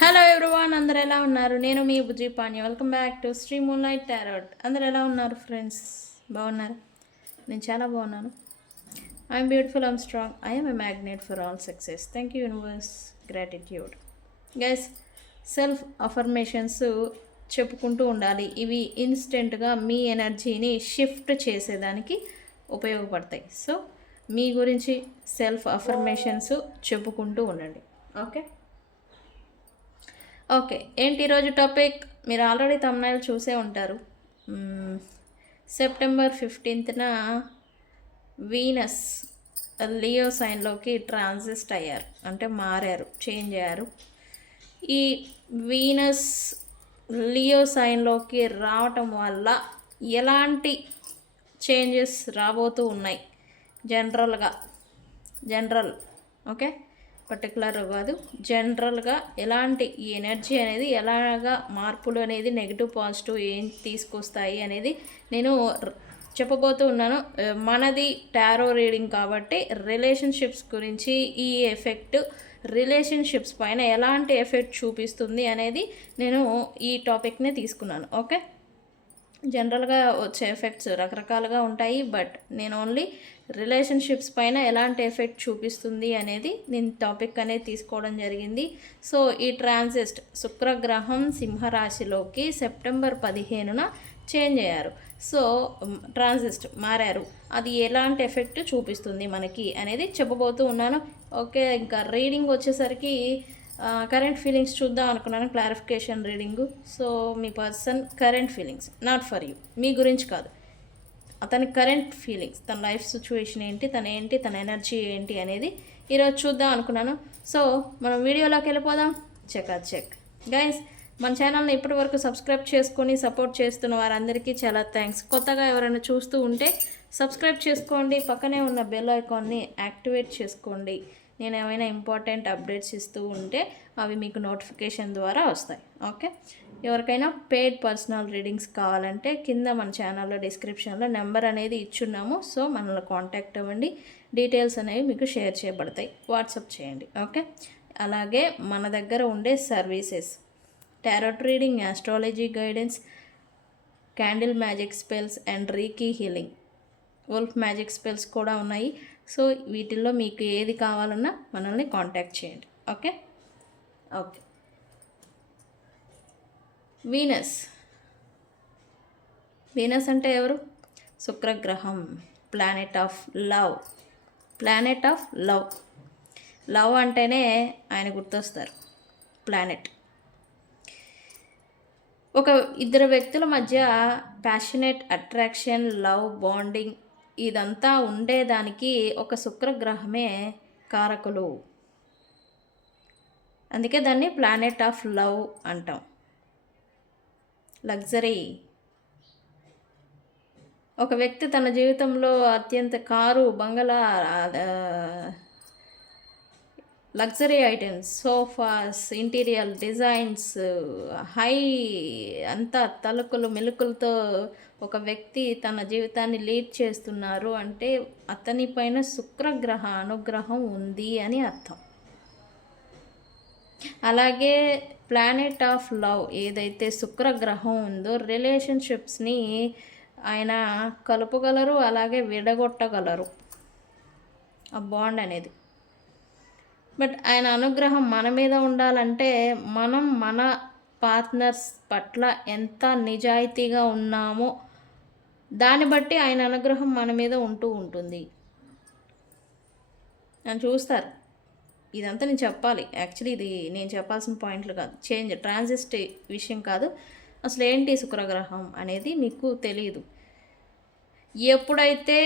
Hello everyone, అందరు ఎలా ఉన్నారు? నేను మీ Bujji Pani. Welcome back to Sri moonlight tarot. అందరు ఎలా ఉన్నారు ఫ్రెండ్స్? బాగున్నారు? నేను చాలా బాగున్నాను. I'm beautiful, I'm strong, I'm a magnet for all success. Thank you universe, gratitude. Guys, self affirmations చెప్పుకుంటూ ఉండాలి. ఇవి ఇన్స్టెంట్గా మీ ఎనర్జీని షిఫ్ట్ చేసేదానికి ఉపయోగపడతాయి. సో మీ గురించి సెల్ఫ్ అఫర్మేషన్స్ చెప్పుకుంటూ ఉండండి. ఓకే ఓకే ఏంటి ఈరోజు టాపిక్? మీరు ఆల్రెడీ తమ్నైల్ చూసే ఉంటారు. సెప్టెంబర్ 15న వీనస్ లియో సైన్లోకి ట్రాన్సిస్ట్ అయ్యారు, అంటే మారారు, చేంజ్ అయ్యారు. ఈ వీనస్ లియో సైన్లోకి రావటం వల్ల ఎలాంటి చేంజెస్ రాబోతూ ఉన్నాయి? జనరల్ ఓకే, పర్టికులర్ కాదు, జనరల్గా ఎలాంటి ఈ ఎనర్జీ అనేది ఎలాగా మార్పులు అనేది నెగిటివ్ పాజిటివ్ ఏం తీసుకొస్తాయి అనేది నేను చెప్పబోతూ ఉన్నాను. మనది టారో రీడింగ్ కాబట్టి రిలేషన్షిప్స్ గురించి ఈ ఎఫెక్ట్ రిలేషన్షిప్స్ పైన ఎలాంటి ఎఫెక్ట్ చూపిస్తుంది అనేది నేను ఈ టాపిక్ని తీసుకున్నాను. ఓకే, జనరల్గా వచ్చే ఎఫెక్ట్స్ రకరకాలుగా ఉంటాయి, బట్ నేను ఓన్లీ రిలేషన్షిప్స్ పైన ఎలాంటి ఎఫెక్ట్ చూపిస్తుంది అనేది నేను టాపిక్ అనేది తీసుకోవడం జరిగింది. సో ఈ ట్రాన్సిస్ట్ శుక్రగ్రహం సింహరాశిలోకి సెప్టెంబర్ 15న చేంజ్ అయ్యారు. సో ట్రాన్సిస్ట్ మారారు, అది ఎలాంటి ఎఫెక్ట్ చూపిస్తుంది మనకి అనేది చెప్పబోతూ ఉన్నాను. ఓకే, ఇంకా రీడింగ్ వచ్చేసరికి కరెంట్ ఫీలింగ్స్ చూద్దాం అనుకున్నాను, క్లారిఫికేషన్ రీడింగు. సో మీ person current feelings, not for you, మీ గురించి కాదు, అతని కరెంట్ ఫీలింగ్స్, తన లైఫ్ సిచ్యువేషన్ ఏంటి, తన ఎనర్జీ ఏంటి అనేది ఈరోజు చూద్దాం అనుకున్నాను. సో మనం వీడియోలోకి వెళ్ళిపోదాం. చెక్ గైస్, మన ఛానల్ని ఇప్పటివరకు సబ్స్క్రైబ్ చేసుకొని సపోర్ట్ చేస్తున్న వారందరికీ చాలా థ్యాంక్స్. కొత్తగా ఎవరైనా చూస్తూ ఉంటే సబ్స్క్రైబ్ చేసుకోండి, పక్కనే ఉన్న బెల్ ఐకాన్ని యాక్టివేట్ చేసుకోండి. నేను ఏమైనా ఇంపార్టెంట్ అప్డేట్స్ ఇస్తూ ఉంటే అవి మీకు నోటిఫికేషన్ ద్వారా వస్తాయి. ఓకే, ఎవరికైనా పెయిడ్ పర్సనల్ రీడింగ్స్ కావాలంటే కింద మన ఛానల్లో డిస్క్రిప్షన్లో నెంబర్ అనేది ఇచ్చున్నాము. సో మనల్ని కాంటాక్ట్ అవ్వండి, డీటెయిల్స్ అనేవి మీకు షేర్ చేయబడతాయి, వాట్సాప్ చేయండి. ఓకే, అలాగే మన దగ్గర ఉండే services tarot reading, astrology guidance, candle magic spells and reiki healing, wolf magic spells కూడా ఉన్నాయి. సో వీటిల్లో మీకు ఏది కావాలన్నా మనల్ని కాంటాక్ట్ చేయండి. ఓకే ఓకే వీనస్ అంటే ఎవరు? శుక్రగ్రహం, ప్లానెట్ ఆఫ్ లవ్ అంటేనే ఆయన గుర్తొస్తారు. ప్లానెట్ ఒక ఇద్దరు వ్యక్తుల మధ్య ప్యాషనేట్ అట్రాక్షన్, లవ్, బాండింగ్ ఇదంతా ఉండేదానికి ఒక శుక్రగ్రహమే కారకులు. అందుకే దాన్ని ప్లానెట్ ఆఫ్ లవ్ అంటాం. లగ్జరీ, ఒక వ్యక్తి తన జీవితంలో అత్యంత కారు, బంగళా, luxury items, sofas, interior designs, high అంతా తలుకులు మెలుకులతో ఒక వ్యక్తి తన జీవితాన్ని లీడ్ చేస్తున్నారు అంటే అతని పైన శుక్రగ్రహ అనుగ్రహం ఉంది అని అర్థం. అలాగే ప్లానెట్ ఆఫ్ లవ్ ఏదైతే శుక్రగ్రహం ఉందో రిలేషన్షిప్స్ని ఆయన కలుపగలరు, అలాగే విడగొట్టగలరు ఆ బాండ్ అనేది. బట్ ఆయన అనుగ్రహం మన మీద ఉండాలంటే మనం మన పార్ట్నర్స్ పట్ల ఎంత నిజాయితీగా ఉన్నామో దాన్ని బట్టి ఆయన అనుగ్రహం మన మీద ఉంటూ ఉంటుంది. నన్ను చూస్తారు, ఇదంతా నేను చెప్పాలి. యాక్చువల్లీ ఇది నేను చెప్పాల్సిన పాయింట్లు కాదు, ట్రాన్సిస్ట్ విషయం కాదు. అసలు ఏంటి శుక్రగ్రహం అనేది మీకు తెలియదు. ఎప్పుడైతే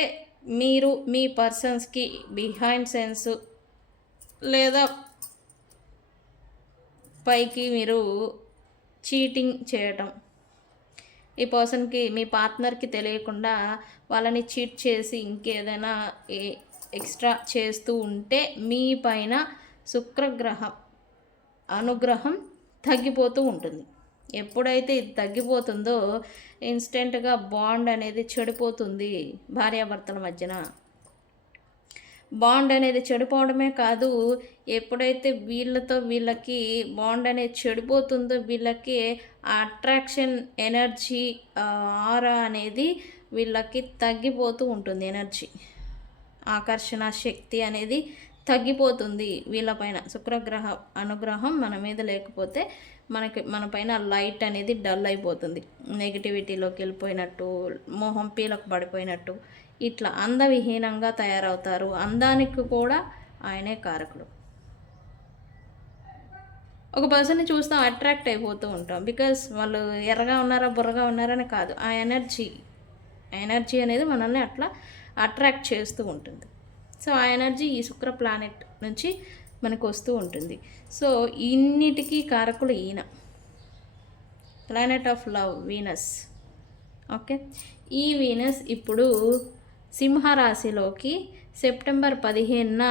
మీరు మీ పర్సన్స్కి బిహైండ్ సెన్స్ లేదా పైకి మీరు చీటింగ్ చేయటం, ఈ పర్సన్కి మీ పార్ట్నర్కి తెలియకుండా వాళ్ళని చీట్ చేసి ఇంకేదైనా ఎక్స్ట్రా చేస్తూ ఉంటే మీ పైన శుక్రగ్రహ అనుగ్రహం తగ్గిపోతూ ఉంటుంది. ఎప్పుడైతే ఇది తగ్గిపోతుందో ఇన్స్టెంట్గా బాండ్ అనేది చెడిపోతుంది భార్యాభర్తల మధ్యన. బాండ్ అనేది చెడిపోవడమే కాదు, ఎప్పుడైతే వీళ్ళతో వీళ్ళకి బాండ్ అనేది చెడిపోతుందో వీళ్ళకి అట్రాక్షన్ ఎనర్జీ ఆరా అనేది వీళ్ళకి తగ్గిపోతూ ఉంటుంది. ఎనర్జీ ఆకర్షణ శక్తి అనేది తగ్గిపోతుంది వీళ్ళపైన. శుక్రగ్రహ అనుగ్రహం మన మీద లేకపోతే మన పైన లైట్ అనేది డల్ అయిపోతుంది, నెగిటివిటీలోకి వెళ్ళిపోయినట్టు, మొహం పీలకు పడిపోయినట్టు, ఇట్లా అందవిహీనంగా తయారవుతారు. అందానికి కూడా ఆయనే కారకుడు. ఒక పర్సన్ని చూస్తాం, అట్రాక్ట్ అయిపోతూ ఉంటాం. బికాస్ వాళ్ళు ఎర్రగా ఉన్నారా బుర్రగా ఉన్నారని కాదు, ఆ ఎనర్జీ అనేది మనల్ని అట్లా అట్రాక్ట్ చేస్తూ ఉంటుంది. సో ఆ ఎనర్జీ ఈ శుక్ర ప్లానెట్ నుంచి మనకు వస్తూ ఉంటుంది. సో ఇన్నిటికీ కారకులు ఈయన, planet of love, Venus. Okay, ఈ వీనస్ ఇప్పుడు సింహరాశిలోకి సెప్టెంబర్ 15న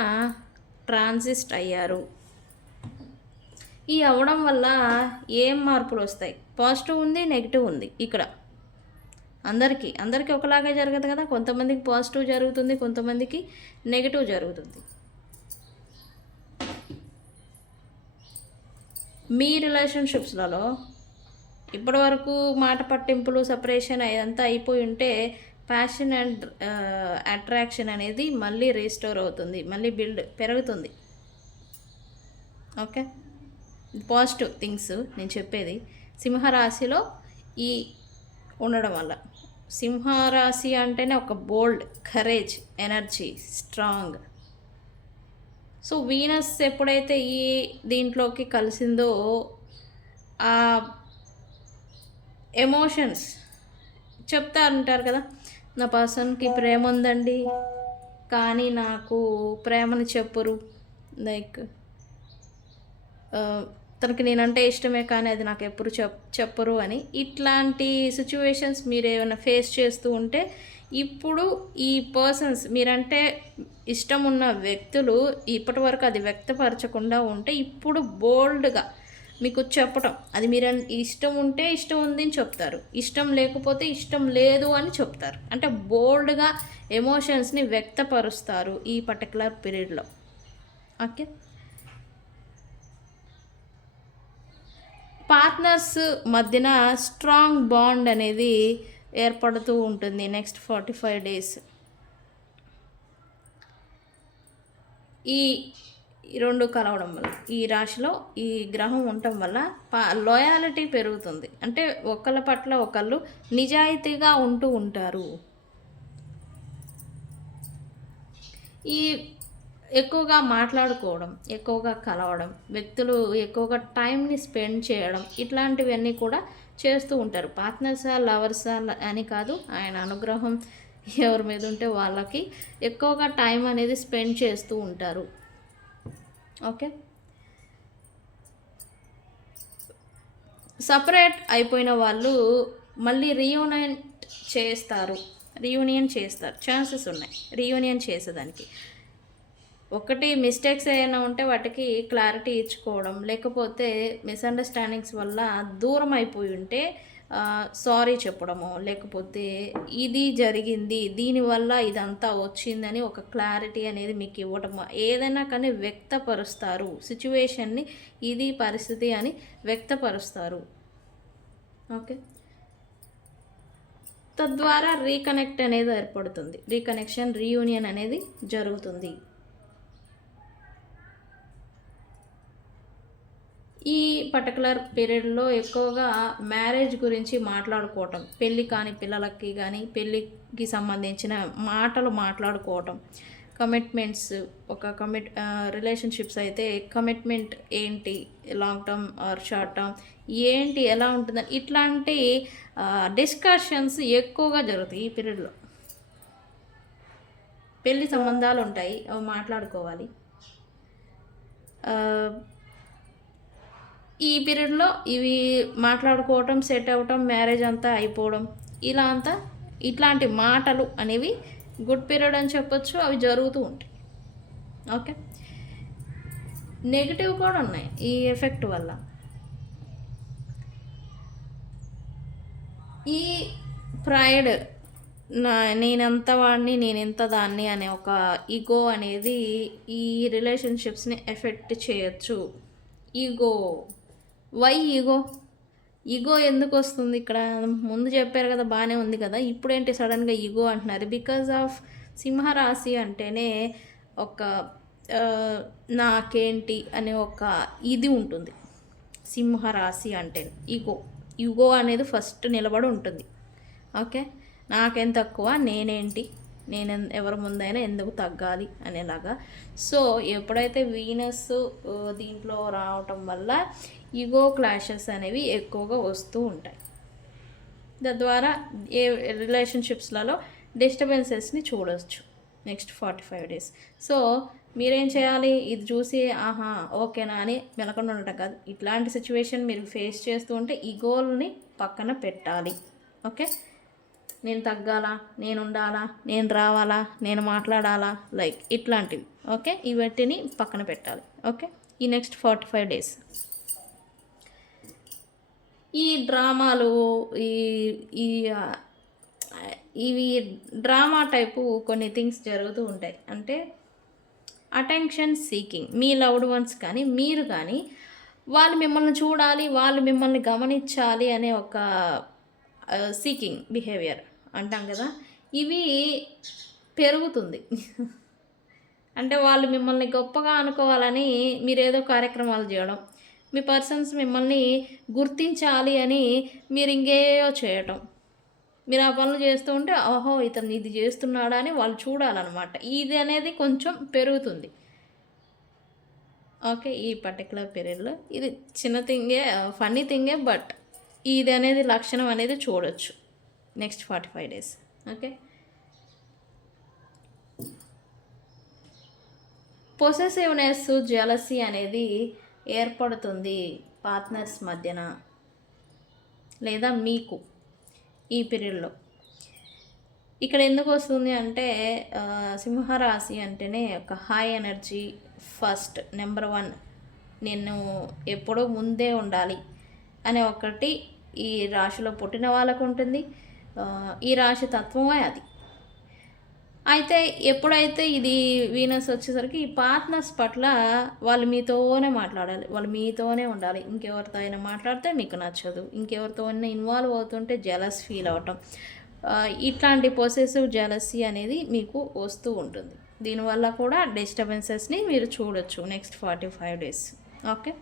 ట్రాన్సిస్ట్ అయ్యారు. ఈ అవడం వల్ల ఏం మార్పులు వస్తాయి? పాజిటివ్ ఉంది, నెగిటివ్ ఉంది. ఇక్కడ అందరికీ ఒకలాగే జరగదు కదా. కొంతమందికి పాజిటివ్ జరుగుతుంది, కొంతమందికి నెగిటివ్ జరుగుతుంది. మీ రిలేషన్షిప్స్లలో ఇప్పటివరకు మాట పట్టింపులు, సపరేషన్ అదంతా అయిపోయి ఉంటే ప్యాషన్ అండ్ అట్రాక్షన్ అనేది మళ్ళీ రీస్టోర్ అవుతుంది, మళ్ళీ పెరుగుతుంది. ఓకే, పాజిటివ్ థింగ్స్ నేను చెప్పేది. సింహరాశిలో ఈ ఉండడం వల్ల, సింహరాశి అంటేనే ఒక bold, courage, energy, strong. So Venus ఎప్పుడైతే ఈ దీంట్లోకి కలిసిందో ఆ ఎమోషన్స్ చెప్తా అంటారు కదా, నా పర్సన్కి ప్రేమ ఉందండి కానీ నాకు ప్రేమని చెప్పరు, లైక్ తనకి నేనంటే ఇష్టమే కానీ అది నాకు ఎప్పుడు చెప్పరు అని. ఇట్లాంటి సిచ్యువేషన్స్ మీరు ఏమైనా ఫేస్ చేస్తూ ఉంటే, ఇప్పుడు ఈ పర్సన్స్ మీరంటే ఇష్టం ఉన్న వ్యక్తులు ఇప్పటి వరకు అది వ్యక్తపరచకుండా ఉంటే ఇప్పుడు బోల్డ్గా మీకు చెప్పటం, అది మీరు ఇష్టం ఉంటే ఇష్టం ఉంది అని చెప్తారు, ఇష్టం లేకపోతే ఇష్టం లేదు అని చెప్తారు. అంటే బోల్డ్గా ఎమోషన్స్ని వ్యక్తపరుస్తారు ఈ పర్టికులర్ పీరియడ్లో. ఓకే, పార్ట్నర్స్ మధ్యన స్ట్రాంగ్ బాండ్ అనేది ఏర్పడుతూ ఉంటుంది నెక్స్ట్ 45 days. ఈ రెండు కలవడం వల్ల, ఈ రాశిలో ఈ గ్రహం ఉండటం వల్ల లాయాలిటీ పెరుగుతుంది. అంటే ఒకళ్ళ పట్ల ఒకళ్ళు నిజాయితీగా ఉంటూ ఉంటారు. ఈ ఎక్కువగా మాట్లాడుకోవడం, ఎక్కువగా కలవడం, వ్యక్తులు ఎక్కువగా టైంని స్పెండ్ చేయడం, ఇట్లాంటివన్నీ కూడా చేస్తూ ఉంటారు. పార్ట్నర్సా లవర్సా అని కాదు, ఆయన అనుగ్రహం ఎవరి మీద ఉంటే వాళ్ళకి ఎక్కువగా టైం అనేది స్పెండ్ చేస్తూ ఉంటారు. ఓకే, సపరేట్ అయిపోయిన వాళ్ళు మళ్ళీ రీయూనియన్ చేస్తారు, ఛాన్సెస్ ఉన్నాయి రీయూనియన్ చేసేదానికి. ఒకటి మిస్టేక్స్ ఏమైనా ఉంటే వాటికి క్లారిటీ ఇచ్చుకోవడం, లేకపోతే మిస్అండర్స్టాండింగ్స్ వల్ల దూరం అయిపోయి ఉంటే సారీ చెప్పడము, లేకపోతే ఇది జరిగింది దీనివల్ల ఇదంతా వచ్చిందని ఒక క్లారిటీ అనేది మీకు ఇవ్వడము, ఏదైనా కానీ వ్యక్తపరుస్తారు. సిచ్యువేషన్ని ఇది పరిస్థితి అని వ్యక్తపరుస్తారు. ఓకే, తద్వారా రీకనెక్ట్ అనేది ఏర్పడుతుంది, రీకనెక్షన్, రీయూనియన్ అనేది జరుగుతుంది. ఈ పర్టికులర్ పీరియడ్లో ఎక్కువగా మ్యారేజ్ గురించి మాట్లాడుకోవటం, పెళ్ళి కాని పిల్లలకి కానీ పెళ్ళికి సంబంధించిన మాటలు మాట్లాడుకోవటం, కమిట్మెంట్స్, రిలేషన్షిప్స్ అయితే కమిట్మెంట్ ఏంటి, long term are short term ఏంటి, ఎలా ఉంటుందని ఇట్లాంటి డిస్కషన్స్ ఎక్కువగా జరుగుతాయి ఈ పీరియడ్లో. పెళ్ళి సంబంధాలు ఉంటాయి, అవి మాట్లాడుకోవాలి. ఈ పీరియడ్లో ఇవి మాట్లాడుకోవటం, సెట్ అవ్వటం, మ్యారేజ్ అంతా అయిపోవడం, ఇట్లాంటి మాటలు అనేవి గుడ్ పీరియడ్ అని చెప్పొచ్చు, అవి జరుగుతూ ఉంటాయి. ఓకే, నెగిటివ్ కూడా ఉన్నాయి ఈ ఎఫెక్ట్ వల్ల. ఈ ప్రైడ్ నేనెంత వాడిని నేనెంత దాన్ని అనే ఒక ఈగో అనేది ఈ రిలేషన్షిప్స్ని ఎఫెక్ట్ చేయొచ్చు. Ego, why ego? ఈగో ఎందుకు వస్తుంది ఇక్కడ? ముందు చెప్పారు కదా, బాగానే ఉంది కదా, ఇప్పుడేంటి సడన్గా ఈగో అంటున్నారు? బికాజ్ ఆఫ్ సింహరాశి అంటేనే ఒక నాకేంటి అనే ఒక ఇది ఉంటుంది. సింహరాశి అంటే ఈగో, ఈగో అనేది ఫస్ట్ నిలబడి ఉంటుంది. ఓకే, నాకేం తక్కువ, నేనేంటి, నేను ఎవరి ముందైనా ఎందుకు తగ్గాలి అనేలాగా. సో ఎప్పుడైతే వీనస్ దీంట్లో రావటం వల్ల ఈగో క్లాషెస్ అనేవి ఎక్కువగా వస్తూ ఉంటాయి. తద్వారా ఏ రిలేషన్షిప్స్లలో డిస్టర్బెన్సెస్ని చూడవచ్చు నెక్స్ట్ 45 days. సో మీరేం చేయాలి? ఇది చూసి ఆహా ఓకేనా అని మెలకుండా ఉండటం కాదు. ఇట్లాంటి సిచ్యువేషన్ మీరు ఫేస్ చేస్తూ ఉంటే ఈగోల్ని పక్కన పెట్టాలి. ఓకే, నేను తగ్గాలా, నేను ఉండాలా, నేను రావాలా, నేను మాట్లాడాలా, లైక్ ఇట్లాంటివి. ఓకే, ఇవటిని పక్కన పెట్టాలి. ఓకే, ఈ నెక్స్ట్ 45 days ఈ డ్రామాలు, ఇవి డ్రామా టైపు కొన్ని థింగ్స్ జరుగుతూ ఉంటాయి. అంటే అటెన్షన్ సీకింగ్, మీ లవ్డ్ వన్స్ కానీ మీరు కానీ వాళ్ళు మిమ్మల్ని చూడాలి, వాళ్ళు మిమ్మల్ని గమనించాలి అనే ఒక సీకింగ్ బిహేవియర్ అంటాం కదా, ఇవి పెరుగుతుంది. అంటే వాళ్ళు మిమ్మల్ని గొప్పగా అనుకోవాలని మీరేదో కార్యక్రమాలు చేయడం, మీ పర్సన్స్ మిమ్మల్ని గుర్తించాలి అని మీరు ఇంకేయో చేయటం, మీరు ఆ పనులు చేస్తూ ఉంటే ఓహో ఇతను ఇది చేస్తున్నాడా అని వాళ్ళు చూడాలన్నమాట. ఇది అనేది కొంచెం పెరుగుతుంది. ఓకే, ఈ పర్టికులర్ పీరియడ్లో ఇది చిన్న థింగే, ఫన్నీ థింగే, బట్ ఇది అనేది లక్షణం అనేది చూడొచ్చు next 45 days. Okay, possessiveness, jealousy అనేది ఏర్పడుతుంది పార్ట్నర్స్ మధ్యన లేదా మీకు ఈ పీరియడ్లో. ఇక్కడ ఎందుకు వస్తుంది అంటే సింహరాశి అంటేనే ఒక హై ఎనర్జీ, ఫస్ట్ నెంబర్ 1 నేను ఎప్పుడో ముందే ఉండాలి అనే ఒకటి ఈ రాశిలో పుట్టిన వాళ్ళకు ఉంటుంది. ఈ రాశి తత్వమే అది. అయితే ఎప్పుడైతే ఇది వీనస్ వచ్చేసరికి ఈ పార్ట్నర్స్ పట్ల వాళ్ళు మీతోనే మాట్లాడాలి, వాళ్ళు మీతోనే ఉండాలి. ఇంకెవరితో అయినా మాట్లాడితే మీకు నచ్చదు, ఇంకెవరితో అయినా ఇన్వాల్వ్ అవుతుంటే జెలస్ ఫీల్ అవటం, ఇట్లాంటి పొసెసివ్ జెలసీ అనేది మీకు వస్తూ ఉంటుంది. దీనివల్ల కూడా డిస్టర్బెన్సెస్ని మీరు చూడొచ్చు నెక్స్ట్ 45 days. ఓకే,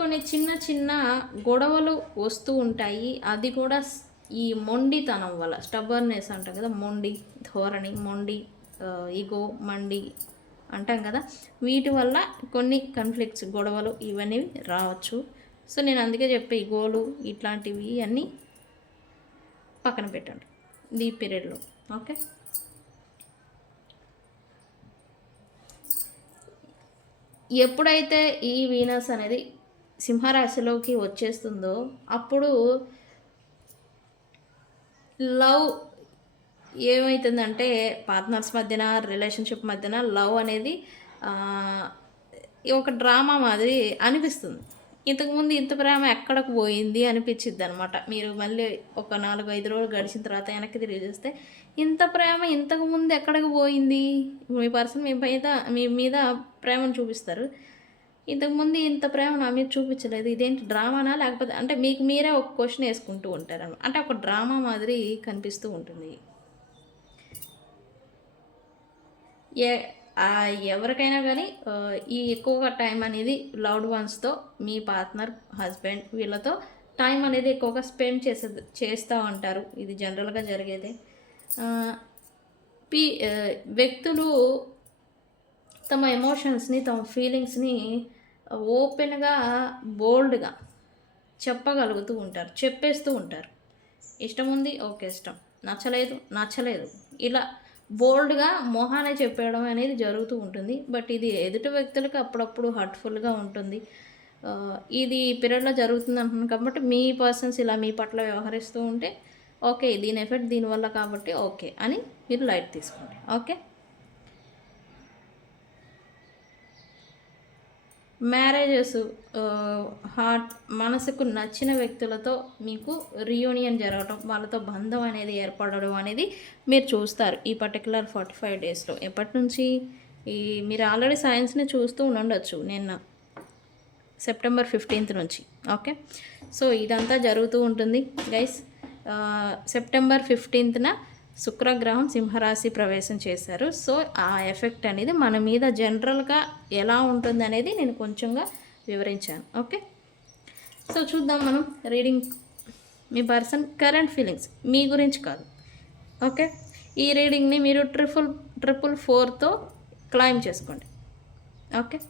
కొన్ని చిన్న చిన్న గొడవలు వస్తూ ఉంటాయి. అది కూడా ఈ మొండితనం వల్ల, స్టబర్నెస్ అంటాం కదా, మొండి ధోరణి, మొండి ఈగో, మండి అంటాం కదా, వీటి వల్ల కొన్ని కాన్ఫ్లిక్ట్స్, గొడవలు ఇవన్నీ రావచ్చు. సో నేను అందుకే చెప్పే ఈగోలు ఇట్లాంటివి అన్నీ పక్కన పెట్టండి ఈ పీరియడ్లో. ఓకే, ఎప్పుడైతే ఈ వీనస్ అనేది సింహరాశిలోకి వచ్చేస్తుందో అప్పుడు లవ్ ఏమవుతుందంటే పార్ట్నర్స్ మధ్యన, రిలేషన్షిప్ మధ్యన లవ్ అనేది ఒక డ్రామా మాదిరి అనిపిస్తుంది. ఇంతకుముందు ఇంత ప్రేమ ఎక్కడికి పోయింది అనిపించిద్ది అనమాట. మీరు మళ్ళీ ఒక 4-5 రోజులు గడిచిన తర్వాత వెనక్కి తిరిగి చూస్తే ఇంత ప్రేమ ఇంతకుముందు ఎక్కడికి పోయింది? మీ పర్సన్ మీ మీద ప్రేమను చూపిస్తారు, ఇంతకుముందు ఇంత ప్రేమ నా మీద చూపించలేదు, ఇదేంటి డ్రామానా లేకపోతే అంటే మీకు మీరే ఒక క్వశ్చన్ వేసుకుంటూ ఉంటారు. అంటే ఒక డ్రామా మాదిరి కనిపిస్తూ ఉంటుంది. ఎవరికైనా కానీ ఈ ఎక్కువగా టైం అనేది లవ్డ్ వన్స్తో, మీ పార్ట్నర్, హస్బెండ్ వీళ్ళతో టైం అనేది ఎక్కువగా స్పెండ్ చేస్తూ ఉంటారు. ఇది జనరల్గా జరిగేదే. వ్యక్తులు తమ ఎమోషన్స్ని, తమ ఫీలింగ్స్ని ఓపెన్గా, బోల్డ్గా చెప్పగలుగుతూ ఉంటారు, చెప్పేస్తూ ఉంటారు. ఇష్టం ఉంది, ఓకే ఇష్టం, నచ్చలేదు, ఇలా బోల్డ్గా మొహానే చెప్పేయడం అనేది జరుగుతూ ఉంటుంది. బట్ ఇది ఎదుటి వ్యక్తులకు అప్పుడప్పుడు హర్ట్ఫుల్గా ఉంటుంది. ఇది పీరియడ్లో జరుగుతుంది అంటున్నాను కాబట్టి మీ పర్సన్స్ ఇలా మీ పట్ల వ్యవహరిస్తూ ఉంటే ఓకే దీని ఎఫెక్ట్ దీనివల్ల కాబట్టి ఓకే అని మీరు లైట్ తీసుకోండి. ఓకే, మ్యారేజెస్, హార్ట్ మనసుకు నచ్చిన వ్యక్తులతో మీకు రియూనియన్ జరగడం, వాళ్ళతో బంధం అనేది ఏర్పడడం అనేది మీరు చూస్తారు ఈ పర్టికులర్ 45 డేస్లో. ఎప్పటి నుంచి? ఈ మీరు ఆల్రెడీ సైన్స్ని చూస్తూ ఉండొచ్చు నిన్న సెప్టెంబర్ 15th నుంచి. ఓకే, సో ఇదంతా జరుగుతూ ఉంటుంది గైస్. సెప్టెంబర్ 15th శుక్రగ్రహం సింహరాశి ప్రవేశం చేశారు. సో ఆ ఎఫెక్ట్ అనేది మన మీద జనరల్గా ఎలా ఉంటుంది అనేది నేను కొంచెంగా వివరించాను. ఓకే, సో చూద్దాం మనం రీడింగ్. మీ పర్సన్ కరెంట్ ఫీలింగ్స్ మీ గురించి కాదు. ఓకే, ఈ రీడింగ్ని మీరు 444తో క్లైమ్ చేసుకోండి. ఓకే,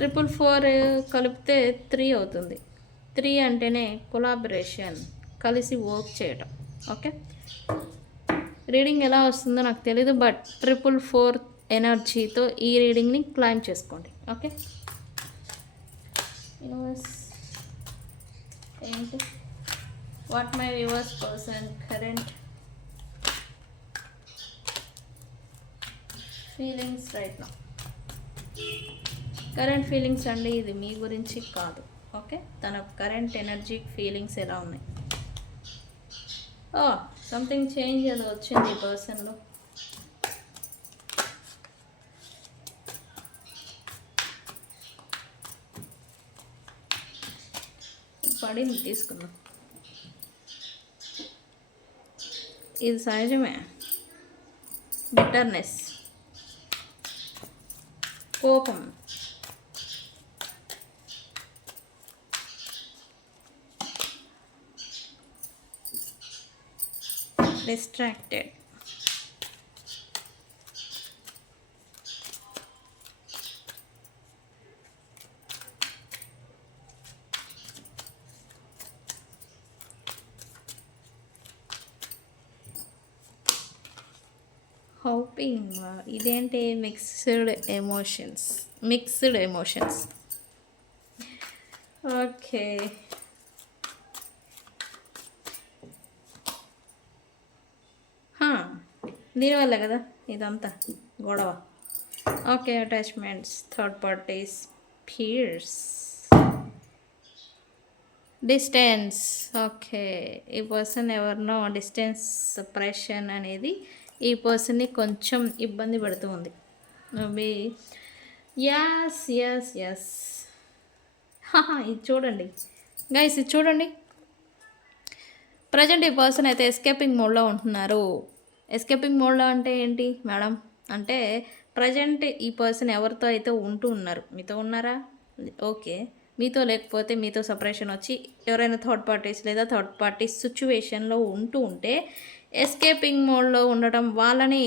444 కలిపితే 3 అవుతుంది. 3 అంటేనే కొలాబరేషన్, కలిసి వర్క్ చేయటం. ఓకే, రీడింగ్ ఎలా వస్తుందో నాకు తెలీదు, బట్ 444 ఎనర్జీతో ఈ రీడింగ్ని క్లైమ్ చేసుకోండి. ఓకే, యూనివర్స్ ఏంటి? What my viewers person current feelings right now. Current feelings అండి, ఇది మీ గురించి కాదు. ఓకే, తన కరెంట్ ఎనర్జీ ఫీలింగ్స్ ఎలా ఉన్నాయి? సంథింగ్ చేంజ్ ఏదో వచ్చింది ఈ పర్సన్లో. పడింది, తీసుకుందాం. ఇది సహజమే. బిటర్నెస్, కోపం, distracted, హోపింగ్. ఇదేంటి? Mixed emotions. ఓకే, దీనివల్ల కదా ఇదంతా గొడవ. Okay, attachments, third parties, peers, distance. Okay, ఈ పర్సన్ ఎవరినో డిస్టెన్స్ సపరేషన్ అనేది ఈ పర్సన్ని కొంచెం ఇబ్బంది పెడుతూ ఉంది. మేబీ యాస్ ఇది చూడండి గైస్, ఇది చూడండి. ప్రజెంట్ ఈ పర్సన్ అయితే ఎస్కేపింగ్ మోడ్లో ఉంటున్నారు. ఎస్కేపింగ్ మోడ్లో అంటే ఏంటి మేడం? అంటే ప్రజెంట్ ఈ పర్సన్ ఎవరితో అయితే ఉంటూ ఉన్నారు, మీతో ఉన్నారా? ఓకే, మీతో లేకపోతే మీతో సపరేషన్ వచ్చి ఎవరైనా థర్డ్ పార్టీస్ లేదా థర్డ్ పార్టీస్ సిచ్యువేషన్లో ఉంటే ఎస్కేపింగ్ మోడ్లో ఉండటం, వాళ్ళని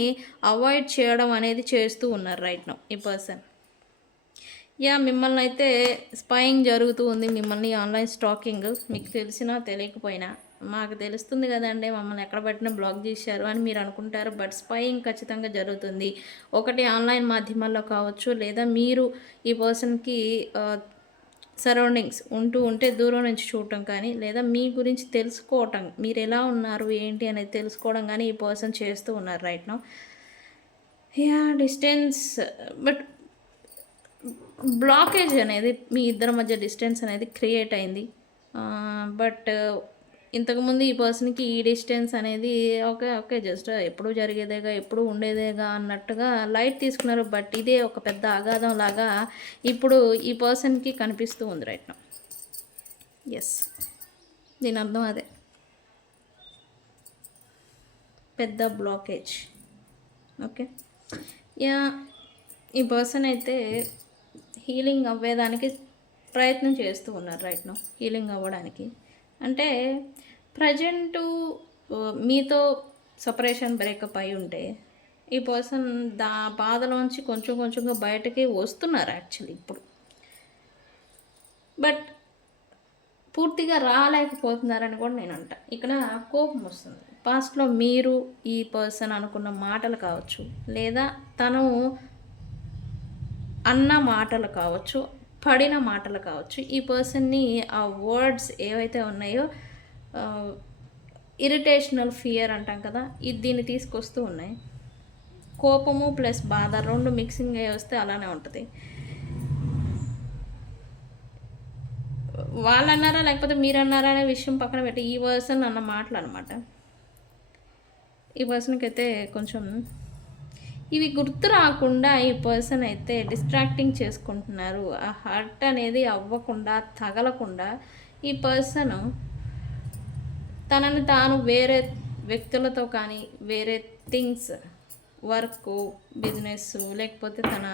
అవాయిడ్ చేయడం అనేది చేస్తూ ఉన్నారు రైట్ నౌ ఈ పర్సన్. మిమ్మల్ని అయితే స్పైయింగ్ జరుగుతూ ఉంది, మిమ్మల్ని ఆన్లైన్ స్టాకింగ్. మీకు తెలిసినా తెలియకపోయినా మాకు తెలుస్తుంది కదండి, మమ్మల్ని ఎక్కడ పట్టినా బ్లాక్ చేశారు అని మీరు అనుకుంటారు, బట్ స్పైయింగ్ ఖచ్చితంగా జరుగుతుంది. ఒకటి ఆన్లైన్ మాధ్యమాల్లో కావచ్చు, లేదా మీరు ఈ పర్సన్కి సరౌండింగ్స్ ఉంటే దూరం నుంచి చూడటం కానీ, లేదా మీ గురించి తెలుసుకోవటం, మీరు ఎలా ఉన్నారు ఏంటి అనేది తెలుసుకోవడం కానీ ఈ పర్సన్ చేస్తూ ఉన్నారు right now. Distance, but blockage అనేది మీ ఇద్దరి మధ్య డిస్టెన్స్ అనేది క్రియేట్ అయింది. బట్ ఇంతకుముందు ఈ పర్సన్కి ఈ డిస్టెన్స్ అనేది ఓకే జస్ట్ ఎప్పుడు జరిగేదేగా, ఎప్పుడు ఉండేదేగా అన్నట్టుగా లైట్ తీసుకున్నారు. బట్ ఇదే ఒక పెద్ద అగాధం లాగా ఇప్పుడు ఈ పర్సన్కి కనిపిస్తూ ఉంది రైట్ నౌ. ఎస్, దీని అర్థం అదే, పెద్ద బ్లాకేజ్. ఓకే, ఈ పర్సన్ అయితే హీలింగ్ అవ్వేదానికి ప్రయత్నం చేస్తూ ఉన్నారు రైట్ నౌ. హీలింగ్ అవ్వడానికి అంటే ప్రజెంటు మీతో సపరేషన్ బ్రేకప్ అయి ఉంటే ఈ పర్సన్ బాధలోంచి కొంచెంగా బయటకి వస్తున్నారు యాక్చువల్లీ ఇప్పుడు, బట్ పూర్తిగా రాలేకపోతున్నారని కూడా నేను అంట. ఇక్కడ కోపం వస్తుంది. పాస్ట్లో మీరు ఈ పర్సన్ అనుకున్న మాటలు కావచ్చు, లేదా తను అన్న మాటలు కావచ్చు, పడిన మాటలు కావచ్చు, ఈ పర్సన్ని ఆ వర్డ్స్ ఏవైతే ఉన్నాయో ఇరిటేషనల్ ఫియర్ అంటాం కదా, దీన్ని తీసుకొస్తూ ఉన్నాయి. కోపము ప్లస్ బాధ రెండు మిక్సింగ్ అయ్యి వస్తే అలానే ఉంటుంది. వాళ్ళన్నారా లేకపోతే మీరన్నారా అనే విషయం పక్కన పెట్టి ఈ పర్సన్ అన్న మాటలు అనమాట. ఈ పర్సన్కి అయితే కొంచెం ఇవి గుర్తు రాకుండా ఈ పర్సన్ అయితే డిస్ట్రాక్టింగ్ చేసుకుంటున్నారు. ఆ హర్ట్ అనేది అవ్వకుండా తగలకుండా ఈ పర్సన్ తనని తాను వేరే వ్యక్తులతో కానీ వేరే థింగ్స్ వర్క్ బిజినెస్ లేకపోతే తన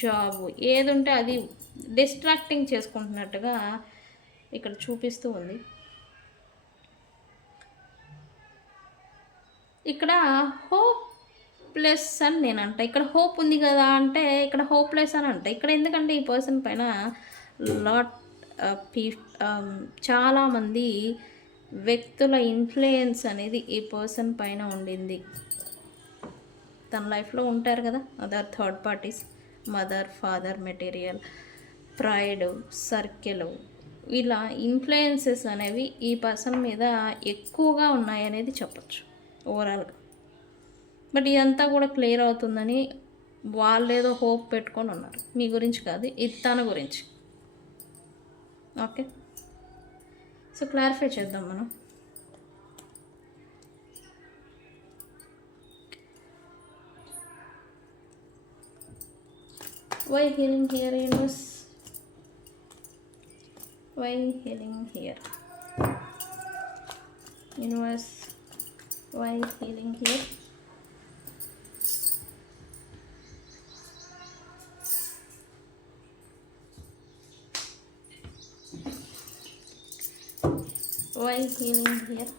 జాబ్ ఏది ఉంటే అది డిస్ట్రాక్టింగ్ చేసుకుంటున్నట్టుగా ఇక్కడ చూపిస్తూ ఉంది. ఇక్కడ హోప్లెస్ అని నేను అంట. ఇక్కడ హోప్ ఉంది కదా అంటే ఇక్కడ హోప్లెస్ అని అంట. ఇక్కడ ఎందుకంటే ఈ పర్సన్ పైన లాట్ చాలామంది వ్యక్తుల ఇన్ఫ్లుయెన్స్ అనేది ఈ పర్సన్ పైన ఉండింది. తన లైఫ్లో ఉంటారు కదా other third parties, mother father material pride circle, ఇలా ఇన్ఫ్లుయెన్సెస్ అనేవి ఈ పర్సన్ మీద ఎక్కువగా ఉన్నాయనేది చెప్పచ్చు ఓవరాల్గా. బట్ ఇదంతా కూడా క్లియర్ అవుతుందని వాళ్ళు ఏదో హోప్ పెట్టుకొని ఉన్నారు. మీ గురించి కాదు, ఇది తన గురించి. ఓకే, సో క్లారిఫై చేద్దాం మనం. Why healing here, universe? Why healing here? Universe, why healing here? Why healing here?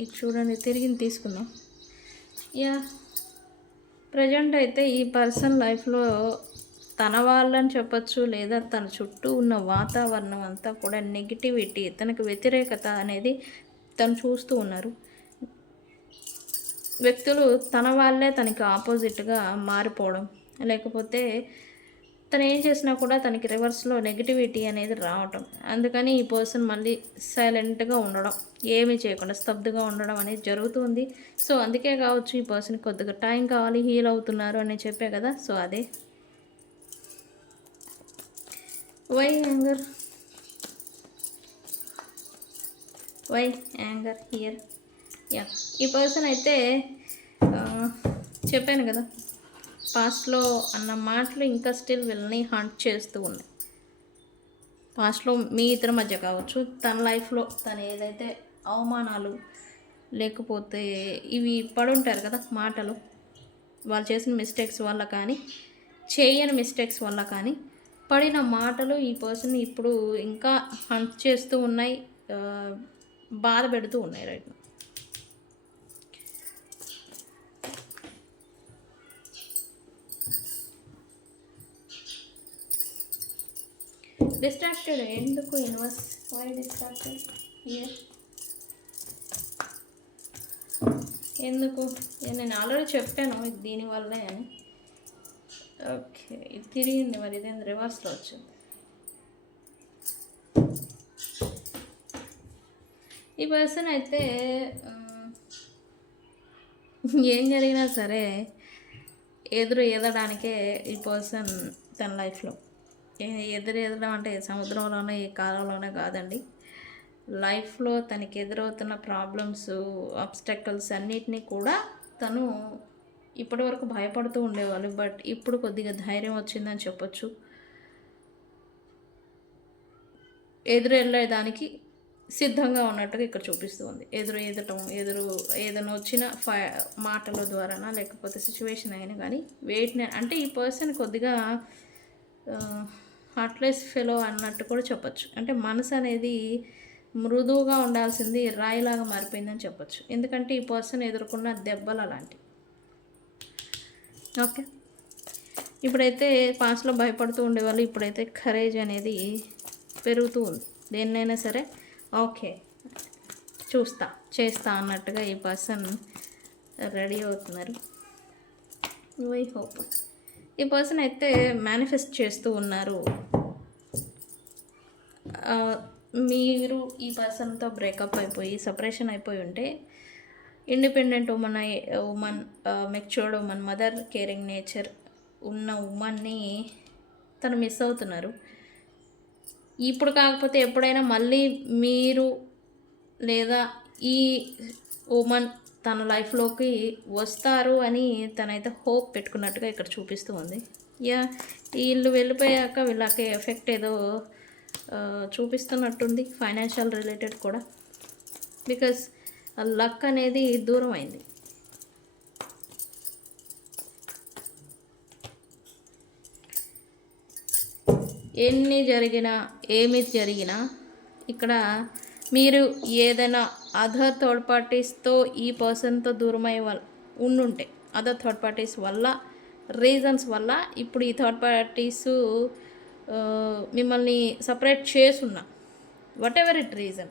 ఇది చూడండి, తిరిగి తీసుకుందాం. యా, ప్రజెంట్ అయితే ఈ పర్సన్ లైఫ్లో తన వాళ్ళని చెప్పచ్చు, లేదా తన చుట్టూ ఉన్న వాతావరణం అంతా కూడా నెగిటివిటీ, తనకు వ్యతిరేకత అనేది తను చూస్తూ ఉన్నారు. వ్యక్తులు తన వాళ్ళే తనకి ఆపోజిట్గా మారిపోవడం, లేకపోతే తను ఏం చేసినా కూడా తనకి రివర్స్లో నెగిటివిటీ అనేది రావటం. అందుకని ఈ పర్సన్ మళ్ళీ సైలెంట్గా ఉండడం, ఏమీ చేయకుండా స్తబ్దుగా ఉండడం అనేది జరుగుతుంది. సో అందుకే కావచ్చు ఈ పర్సన్కి కొద్దిగా టైం కావాలి, హీల్ అవుతున్నారు అని చెప్పే కదా. సో అదే వై యాంగర్ హియర్. యా, ఈ పర్సన్ అయితే చెప్పాను కదా పాస్ట్లో అన్న మాటలు ఇంకా స్టిల్ వీళ్ళని హంట్ చేస్తూ ఉన్నాయి. పాస్ట్లో మీ ఇద్దరి మధ్య కావచ్చు, తన లైఫ్లో తను ఏదైతే అవమానాలు లేకపోతే ఇవి పడుంటారు కదా మాటలు, వాళ్ళు చేసిన మిస్టేక్స్ వల్ల కానీ చేయని మిస్టేక్స్ వల్ల కానీ పడిన మాటలు ఈ పర్సన్ ఇప్పుడు ఇంకా హంట్ చేస్తూ ఉన్నాయి, బాధ పెడుతూ ఉన్నాయి. రైట్, డిస్ట్రాక్టెడ్ ఎందుకు యూనివర్స్? Why distracted here? ఎందుకు? నేను ఆల్రెడీ చెప్పాను ఇది దీనివల్లే అని. ఓకే, ఇది తిరిగింది, మరి ఇదేంది రివర్స్లో వచ్చింది. ఈ పర్సన్ అయితే ఏం జరిగినా సరే ఎదడానికే ఈ పర్సన్ తన లైఫ్లో ఎదడం అంటే సముద్రంలోనే ఈ కాలంలోనే కాదండి, లైఫ్లో తనకి ఎదురవుతున్న ప్రాబ్లమ్స్ ఆబ్స్టకల్స్ అన్నిటినీ కూడా తను ఇప్పటివరకు భయపడుతూ ఉండేవాళ్ళు. బట్ ఇప్పుడు కొద్దిగా ధైర్యం వచ్చిందని చెప్పొచ్చు. వెళ్ళేదానికి సిద్ధంగా ఉన్నట్టుగా ఇక్కడ చూపిస్తూ ఉంది. ఏదైనా వచ్చిన మాటల ద్వారానా లేకపోతే సిచ్యువేషన్ అయినా కానీ వెయిట్ని అంటే ఈ పర్సన్ కొద్దిగా హార్ట్లెస్ ఫెలో అన్నట్టు కూడా చెప్పచ్చు. అంటే మనసు అనేది మృదువుగా ఉండాల్సింది రాయిలాగా మారిపోయిందని చెప్పచ్చు. ఎందుకంటే ఈ పర్సన్ ఎదుర్కొన్న దెబ్బలు అలాంటివి. ఓకే, ఇప్పుడైతే పాస్ట్లో భయపడుతూ ఉండేవాళ్ళు ఇప్పుడైతే కరేజ్ అనేది పెరుగుతూ ఉంది. దేన్నైనా సరే ఓకే చేస్తా అన్నట్టుగా ఈ పర్సన్ రెడీ అవుతున్నారు. వై హోప్ ఈ పర్సన్ అయితే మేనిఫెస్ట్ చేస్తూ ఉన్నారు. మీరు ఈ పర్సన్తో బ్రేకప్ అయిపోయి సపరేషన్ అయిపోయి ఉంటే independent woman matured woman mother caring nature ఉన్న ఉమన్ని తను మిస్ అవుతున్నారు. ఇప్పుడు కాకపోతే ఎప్పుడైనా మళ్ళీ మీరు లేదా ఈ ఉమన్ తన లైఫ్లోకి వస్తారు అని తనైతే హోప్ పెట్టుకున్నట్టుగా ఇక్కడ చూపిస్తూ ఉంది. వీళ్ళు వెళ్ళిపోయాక వీళ్ళకి ఎఫెక్ట్ ఏదో చూపిస్తున్నట్టుంది, ఫైనాన్షియల్ రిలేటెడ్ కూడా. బికాస్ లక్ అనేది దూరం అయింది. ఎన్ని జరిగినా ఏమి జరిగినా ఇక్కడ మీరు ఏదైనా అదర్ థర్డ్ పార్టీస్తో ఈ పర్సన్తో దూరమై ఉండుంటే అదర్ థర్డ్ పార్టీస్ వల్ల రీజన్స్ వల్ల ఇప్పుడు ఈ థర్డ్ పార్టీసు మిమ్మల్ని సపరేట్ చేసున్నా వాట్ ఎవర్ ఇట్ రీజన్,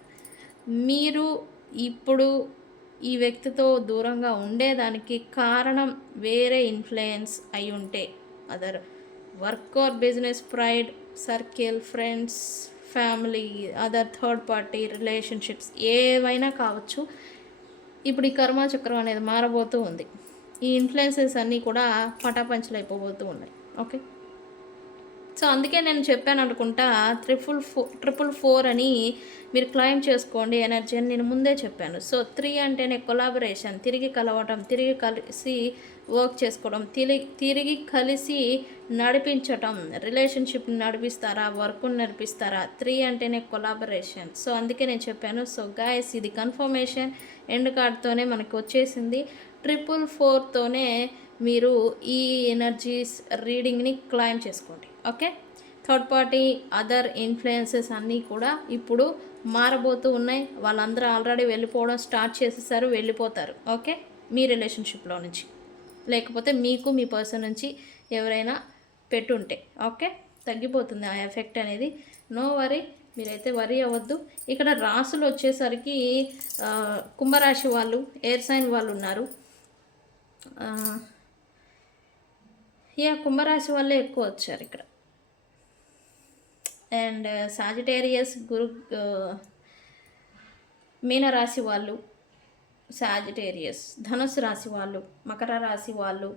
మీరు ఇప్పుడు ఈ వ్యక్తితో దూరంగా ఉండేదానికి కారణం వేరే ఇన్ఫ్లుయెన్స్ అయి ఉంటే other work or business, pride, circle, friends, family, other third party relationships ఏవైనా కావచ్చు. ఇప్పుడు ఈ కర్మచక్రం అనేది మారబోతూ ఉంది. ఈ ఇన్ఫ్లుయెన్సెస్ అన్నీ కూడా పటాపంచలు అయిపోబోతూ ఉన్నాయి. ఓకే, సో అందుకే నేను చెప్పాను అనుకుంటా 444 అని మీరు క్లైమ్ చేసుకోండి ఎనర్జీ అని నేను ముందే చెప్పాను. సో 3 అంటేనే కొలాబరేషన్, తిరిగి కలవటం, తిరిగి కలిసి వర్క్ చేసుకోవడం, తిరిగి కలిసి నడిపించటం. రిలేషన్షిప్ని నడిపిస్తారా, వర్క్ని నడిపిస్తారా? 3 అంటేనే కొలాబరేషన్. సో అందుకే నేను చెప్పాను. సో గాయస్, ఇది కన్ఫర్మేషన్ ఎండ్ కార్డ్తోనే మనకు వచ్చేసింది. 444తోనే మీరు ఈ ఎనర్జీస్ రీడింగ్ని క్లైమ్ చేసుకోండి. Okay, third party other influences అన్నీ కూడా ఇప్పుడు మారబోతూ ఉన్నాయి. వాళ్ళందరూ ఆల్రెడీ వెళ్ళిపోవడం స్టార్ట్ చేసేసారు, వెళ్ళిపోతారు. ఓకే, మీ రిలేషన్షిప్లో నుంచి, లేకపోతే మీకు మీ పర్సన్ నుంచి ఎవరైనా పెట్టుంటే ఓకే, తగ్గిపోతుంది ఆ ఎఫెక్ట్ అనేది. నో వరీ, మీరైతే వరీ అవ్వద్దు. ఇక్కడ రాసులు వచ్చేసరికి కుంభరాశి వాళ్ళు, ఎయిర్ సైన్ వాళ్ళు ఉన్నారు. కుంభరాశి వాళ్ళే ఎక్కువ వచ్చారు ఇక్కడ. అండ్ సాజిటేరియస్, మీనరాశి వాళ్ళు, సాజిటేరియస్, ధనుసు రాశి వాళ్ళు, మకర రాశి వాళ్ళు,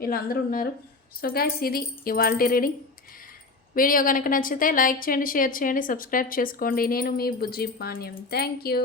వీళ్ళందరూ ఉన్నారు. సో గైస్, ఇది ఇవాల్టి రీడింగ్. వీడియో కనుక నచ్చితే లైక్ చేయండి, షేర్ చేయండి, సబ్స్క్రైబ్ చేసుకోండి. నేను మీ బుజ్జి పాణ్యం. Thank you.